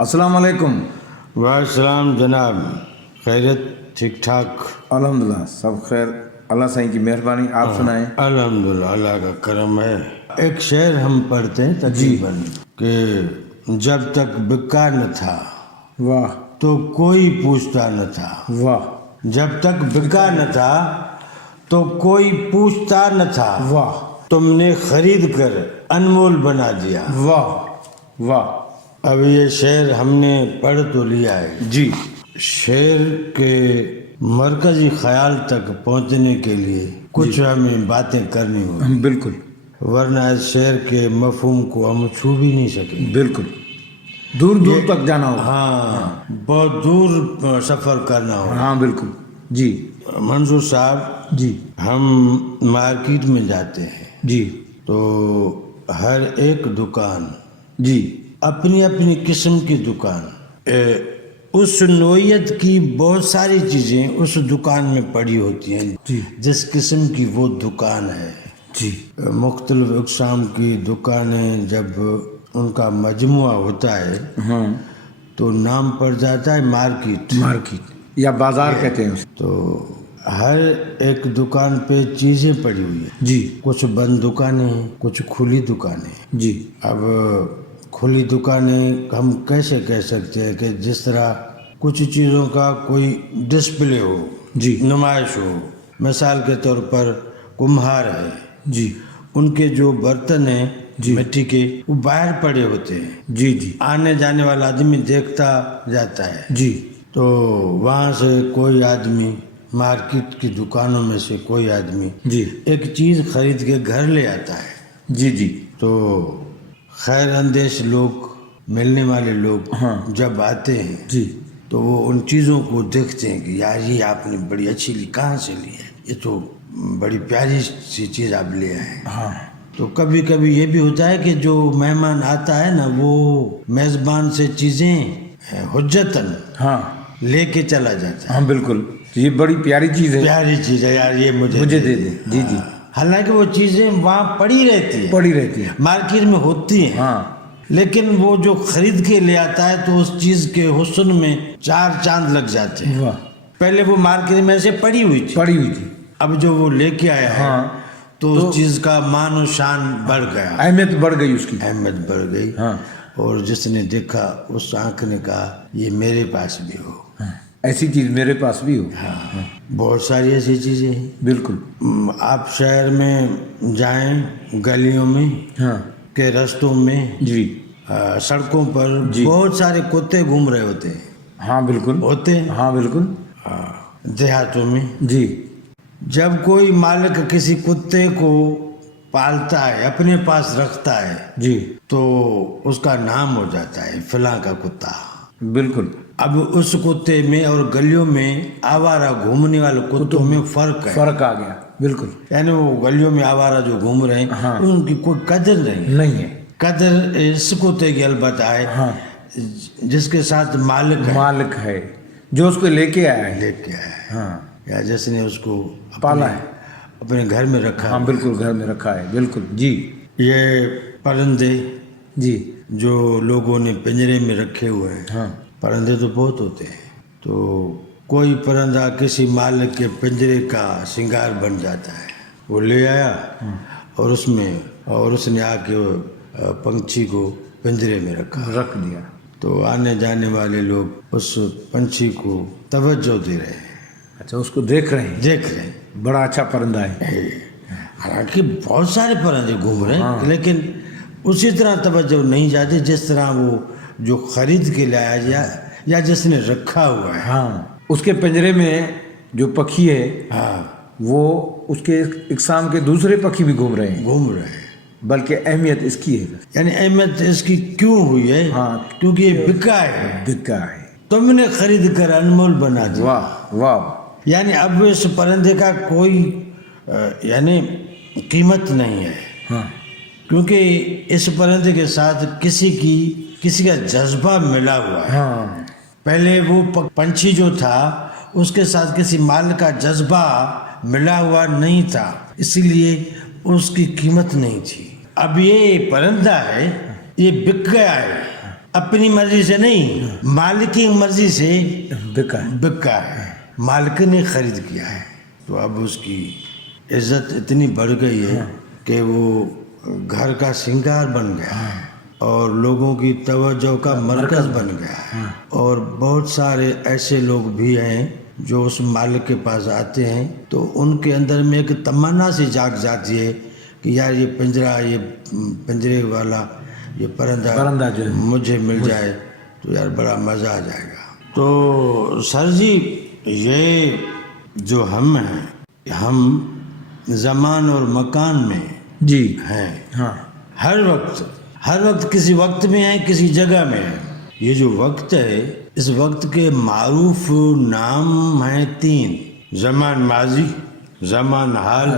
السلام علیکم. وعلیکم جناب. خیریت؟ ٹھیک ٹھاک؟ الحمدللہ سب خیر. اللہ سائیں کی مہربانی. آپ سنائیں. الحمدللہ اللہ کا کرم ہے. ایک شعر ہم پڑھتے ہیں تقریباً کہ جب تک بکا نہ تھا واہ تو کوئی پوچھتا نہ تھا. واہ جب تک بکا نہ تھا تو کوئی پوچھتا نہ تھا. واہ تم نے خرید کر انمول بنا دیا. واہ واہ. اب یہ شعر ہم نے پڑھ تو لیا ہے. جی شعر کے مرکزی خیال تک پہنچنے کے لیے کچھ ہمیں باتیں کرنی ہوگی، بالکل ورنہ اس شعر کے مفہوم کو ہم چھو بھی نہیں سکیں. بالکل. دور دور تک جانا ہوگا. ہاں، بہت دور سفر کرنا ہوگا. ہاں بالکل. جی منظور صاحب، جی ہم مارکیٹ میں جاتے ہیں جی تو ہر ایک دکان جی اپنی اپنی قسم کی دکان، اس نوعیت کی بہت ساری چیزیں اس دکان میں پڑی ہوتی ہیں جی جس قسم کی وہ دکان ہے. جی مختلف اقسام کی دکانیں جب ان کا مجموعہ ہوتا ہے ہاں تو نام پڑ جاتا ہے مارکیٹ. مارکیٹ یا بازار کہتے ہیں اسے. تو ہر ایک دکان پہ چیزیں پڑی ہوئی ہیں. جی کچھ بند دکانیں ہیں، کچھ کھلی دکانیں. جی اب کھلی دکانیں ہم کیسے کہہ سکتے ہیں کہ جس طرح کچھ چیزوں کا کوئی ڈسپلے ہو، جی نمائش ہو. مثال کے طور پر کمہار ہے، جی ان کے جو برتن ہیں مٹی کے وہ باہر پڑے ہوتے ہیں. جی جی آنے جانے والا آدمی دیکھتا جاتا ہے. جی تو وہاں سے کوئی آدمی، مارکیٹ کی دکانوں میں سے کوئی آدمی جی ایک چیز خرید کے گھر لے آتا ہے. جی جی تو خیر اندیش لوگ، ملنے والے لوگ ہاں جب آتے ہیں جی تو وہ ان چیزوں کو دیکھتے ہیں کہ یار یہ آپ نے بڑی اچھی لی، کہاں سے لی ہے؟ یہ تو بڑی پیاری سی چیز آپ لے آئے. ہاں تو کبھی کبھی یہ بھی ہوتا ہے کہ جو مہمان آتا ہے نا، وہ میزبان سے چیزیں حجتاً ہاں لے کے چلا جاتا ہے. ہاں بالکل. یہ بڑی پیاری چیز ہے، پیاری چیز ہے یار، یہ مجھے دے دیں. جی جی حالانکہ وہ چیزیں وہاں پڑی رہتی ہیں، پڑی رہتی ہے. مارکیٹ میں ہوتی ہیں. ہاں لیکن وہ جو خرید کے لے آتا ہے تو اس چیز کے حسن میں چار چاند لگ جاتے ہیں. واہ پہلے وہ مارکیٹ میں سے پڑی ہوئی تھی، پڑی ہوئی تھی. اب جو وہ لے کے آیا ہے ہاں تو اس چیز کا مان و شان بڑھ گیا، اہمیت بڑھ گئی اس کی. اہمیت بڑھ گئی. ہاں اور جس نے دیکھا اس آنکھ نے کہا یہ میرے پاس بھی ہو. ایسی چیز میرے پاس بھی ہو. ہاں، بہت ساری ایسی چیزیں ہیں. بالکل. آپ شہر میں جائیں، گلیوں میں ہاں کے رستوں میں، جی سڑکوں پر جی بہت سارے کتے گھوم رہے ہوتے ہیں. ہاں بالکل ہوتے ہیں. ہاں بالکل. دیہاتوں میں جی جب کوئی مالک کسی کتے کو پالتا ہے، اپنے پاس رکھتا ہے، جی تو اس کا نام ہو جاتا ہے فلاں کا کتا. بالکل. اب اس کتے میں اور گلیوں میں آوارہ گھومنے والے کتوں میں فرق ہے. فرق آ گیا. بالکل. یعنی وہ گلیوں میں آوارہ جو گھوم رہے ہیں ہاں ان کی کوئی قدر نہیں ہے. قدر اس کتے کی البتہ ہے ہاں جس کے ساتھ مالک ہے، جو اس کو لے کے آیا ہے. لے کے آیا ہے، ہاں یا جس نے اس کو پالا ہے، اپنے گھر میں رکھا. ہاں بالکل گھر میں رکھا ہے. بالکل. جی یہ پرندے جی جو لوگوں نے پنجرے میں رکھے ہوئے ہیں، ہاں پرندے تو بہت ہوتے ہیں. تو کوئی پرندہ کسی مالک کے پنجرے کا سنگار بن جاتا ہے، وہ لے آیا اور اس نے آ کے پنچھی کو پنجرے میں رکھ دیا. تو آنے جانے والے لوگ اس پنچھی کو توجہ دے رہے ہیں. اچھا، اس کو دیکھ رہے ہیں. بڑا اچھا پرندہ ہے. حالانکہ بہت سارے پرندے گھوم رہے ہیں لیکن اسی طرح توجہ نہیں جاتی جس طرح وہ جو خرید کے لایا یا جس نے رکھا ہوا ہے. ہاں، اس کے پنجرے میں جو پکھی ہے ہاں، وہ اس کے اقسام کے دوسرے پکھی بھی گھوم رہے ہیں. بلکہ اہمیت اس کی ہے. یعنی اہمیت اس کی کیوں ہوئی ہے؟ ہاں، کیونکہ یہ بکا ہے. ہے. تم نے خرید کر انمول بنا دیا. واہ واہ. یعنی اب اس پرندے کا کوئی یعنی قیمت نہیں ہے. ہاں کیونکہ اس پرندے کے ساتھ کسی کا جذبہ ملا ہوا ہے. ہاں پہلے وہ پنچھی جو تھا اس کے ساتھ کسی مال کا جذبہ ملا ہوا نہیں تھا، اسی لیے اس کی قیمت نہیں تھی. اب یہ پرندہ ہے، یہ بک گیا ہے اپنی مرضی سے نہیں، مالک کی مرضی سے بکا ہے. بکا ہے، مالک نے خرید کیا ہے. تو اب اس کی عزت اتنی بڑھ گئی ہے کہ وہ گھر کا سنگار بن گیا ہے اور لوگوں کی توجہ کا مرکز بن گیا ہے. اور بہت سارے ایسے لوگ بھی ہیں جو اس مالک کے پاس آتے ہیں تو ان کے اندر میں ایک تمنا سی جاگ جاتی ہے کہ یار یہ پنجرا، یہ پنجرے والا یہ پرندہ جو ہے مجھے مل جائے تو یار بڑا مزہ آ جائے گا. تو سر جی یہ جو ہم ہیں، ہم زمان اور مکان میں جی ہیں، ہاں ہر وقت کسی وقت میں ہیں، کسی جگہ میں ہیں. یہ جو وقت ہے، اس وقت کے معروف نام ہیں 3: زمان ماضی، زمان حال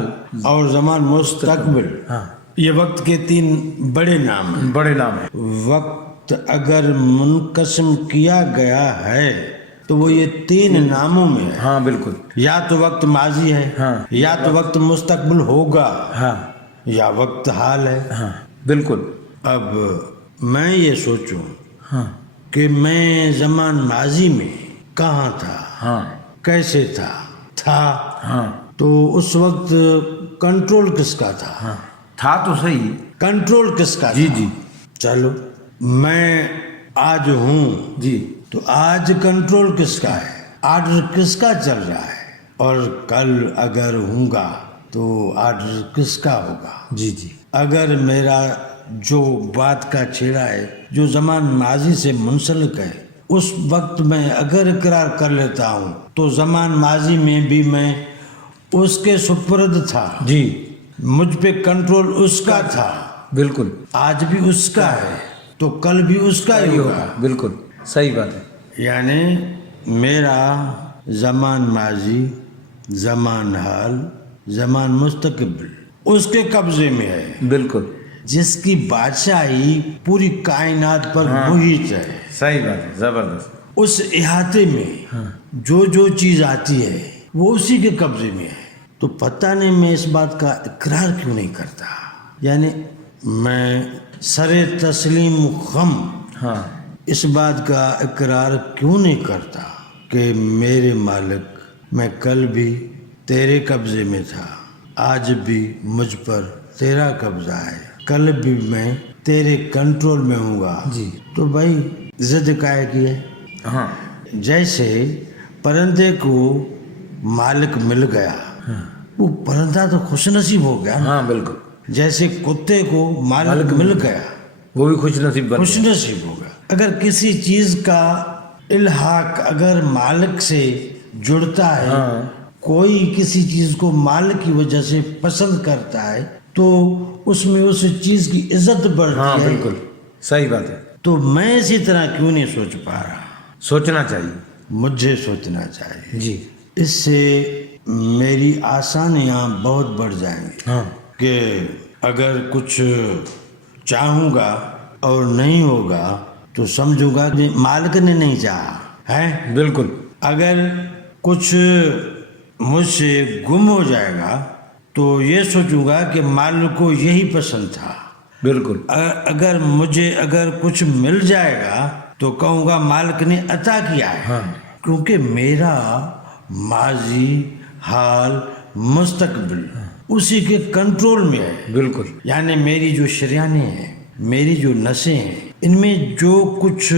اور زمان مستقبل. ہاں یہ وقت کے 3 بڑے نام ہیں. بڑے نام ہے. وقت اگر منقسم کیا گیا ہے تو وہ یہ 3 ناموں میں ہے. ہاں بالکل. یا تو وقت ماضی ہے، ہاں یا تو وقت مستقبل ہوگا، ہاں یا وقت حال ہے. ہاں بالکل. اب میں یہ سوچوں ہاں کہ میں زمان ماضی میں کہاں تھا، ہاں کیسے تھا ہاں تو اس وقت کنٹرول کس کا تھا؟ ہاں تھا تو صحیح. کنٹرول کس کا جی تھا؟ جی چلو میں آج ہوں جی تو آج کنٹرول کس کا ہے، آرڈر کس کا چل رہا ہے، اور کل اگر ہوں گا تو آرڈر کس کا ہوگا. جی جی اگر میرا جو بات کا چھیڑا ہے، جو زمان ماضی سے منسلک ہے، اس وقت میں اگر اقرار کر لیتا ہوں تو زمان ماضی میں بھی میں اس کے سپرد تھا، جی مجھ پہ کنٹرول اس کا تھا، بالکل. آج بھی اس کا ہے تو کل بھی اس کا ہی ہوگا. بالکل صحیح بات ہے. یعنی میرا زمان ماضی، زمان حال، زمان مستقبل اس کے قبضے میں ہے، بالکل جس کی بادشاہی پوری کائنات پر محیط ہے. صحیح بات ہے. زبردست. اس احاطے میں جو چیز آتی ہے وہ اسی کے قبضے میں ہے. تو پتہ نہیں میں اس بات کا اقرار کیوں نہیں کرتا. یعنی میں سر تسلیم خم ہاں اس بات کا اقرار کیوں نہیں کرتا کہ میرے مالک، میں کل بھی تیرے قبضے میں تھا، آج بھی مجھ پر تیرا قبضہ ہے، کل بھی میں تیرے کنٹرول میں ہوں گا. جی تو بھائی ضد کائے کی ہے. ہاں جیسے پرندے کو مالک مل گیا، وہ پرندہ تو خوش نصیب ہو گیا. ہاں بالکل. جیسے کتے کو مالک مل گیا، وہ بھی خوش نصیب بن خوش گیا. نصیب ہو گیا. اگر کسی چیز کا الحاق اگر مالک سے جڑتا ہے، ہاں کوئی کسی چیز کو مالک کی وجہ سے پسند کرتا ہے تو اس میں اس چیز کی عزت بڑھتی ہاں ہے. بالکل صحیح بات ہے. تو میں اسی طرح کیوں نہیں سوچ پا رہا؟ سوچنا چاہیے. مجھے سوچنا چاہیے. جی اس سے میری آسانیاں بہت بڑھ جائیں گی. ہاں کہ اگر کچھ چاہوں گا اور نہیں ہوگا تو سمجھوں گا کہ مالک نے نہیں چاہا ہے. بالکل. اگر کچھ مجھ سے گم ہو جائے گا تو یہ سوچوں گا کہ مالک کو یہی پسند تھا. بالکل. اگر کچھ مل جائے گا تو کہوں گا مالک نے عطا کیا ہے. ہاں کیونکہ میرا ماضی، حال، مستقبل اسی کے کنٹرول میں ہے. بالکل. یعنی میری جو شریانیں ہیں، میری جو نسیں ہیں، ان میں جو کچھ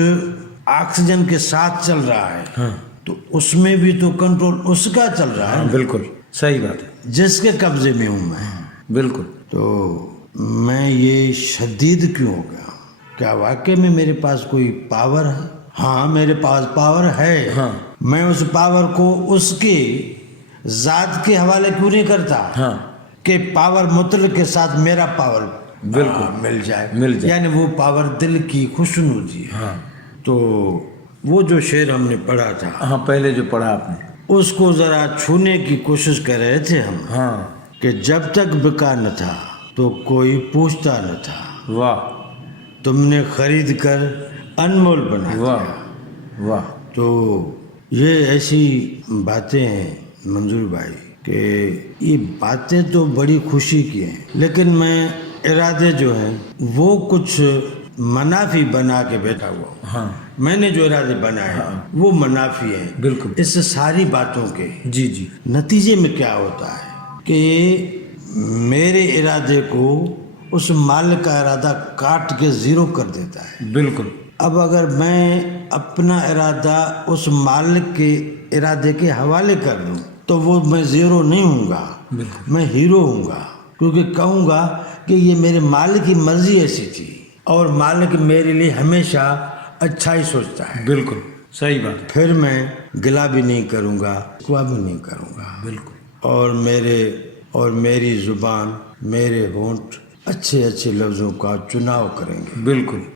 آکسیجن کے ساتھ چل رہا ہے ہاں تو اس میں بھی تو کنٹرول اس کا چل رہا ہے. بالکل صحیح بات ہے. جس کے قبضے میں ہوں میں. بالکل. تو میں یہ شدید کیوں ہو گیا؟ کیا واقعی میں میرے پاس کوئی پاور ہے؟ ہاں میرے پاس پاور ہے. ہاں میں اس پاور کو اس کے ذات کے حوالے کیوں نہیں کرتا ہاں کہ پاور مطلق کے ساتھ میرا پاور بالکل مل جائے. مل جائے. یعنی وہ پاور دل کی خوشنودی ہے. ہاں تو وہ جو شعر ہم نے پڑھا تھا، ہاں پہلے جو پڑھا آپ نے، اس کو ذرا چھونے کی کوشش کر رہے تھے ہم. ہاں کہ جب تک بکا نہ تھا تو کوئی پوچھتا نہ تھا، واہ تم نے خرید کر انمول بنا دیا. واہ واہ. تو یہ ایسی باتیں ہیں منظور بھائی کہ یہ باتیں تو بڑی خوشی کی ہیں، لیکن میں ارادے جو ہیں وہ کچھ منافی بنا کے بیٹھا ہوا ہوں. ہاں میں نے جو ارادے بنائے وہ منافی ہیں. بالکل. اس سے ساری باتوں کے جی جی نتیجے میں کیا ہوتا ہے کہ میرے ارادے کو اس مالک کا ارادہ کاٹ کے زیرو کر دیتا ہے. بالکل. اب اگر میں اپنا ارادہ اس مالک کے ارادے کے حوالے کر دوں تو وہ میں زیرو نہیں ہوں گا, میں ہیرو ہوں گا, کیونکہ کہوں گا کہ یہ میرے مالک کی مرضی ایسی تھی اور مالک میرے لیے ہمیشہ اچھا ہی سوچتا ہے. بالکل صحیح بات. پھر میں گلا بھی نہیں کروں گا, شکوہ بھی نہیں کروں گا. بالکل. اور میری زبان, میرے ہونٹ اچھے اچھے لفظوں کا چناؤ کریں گے. بالکل.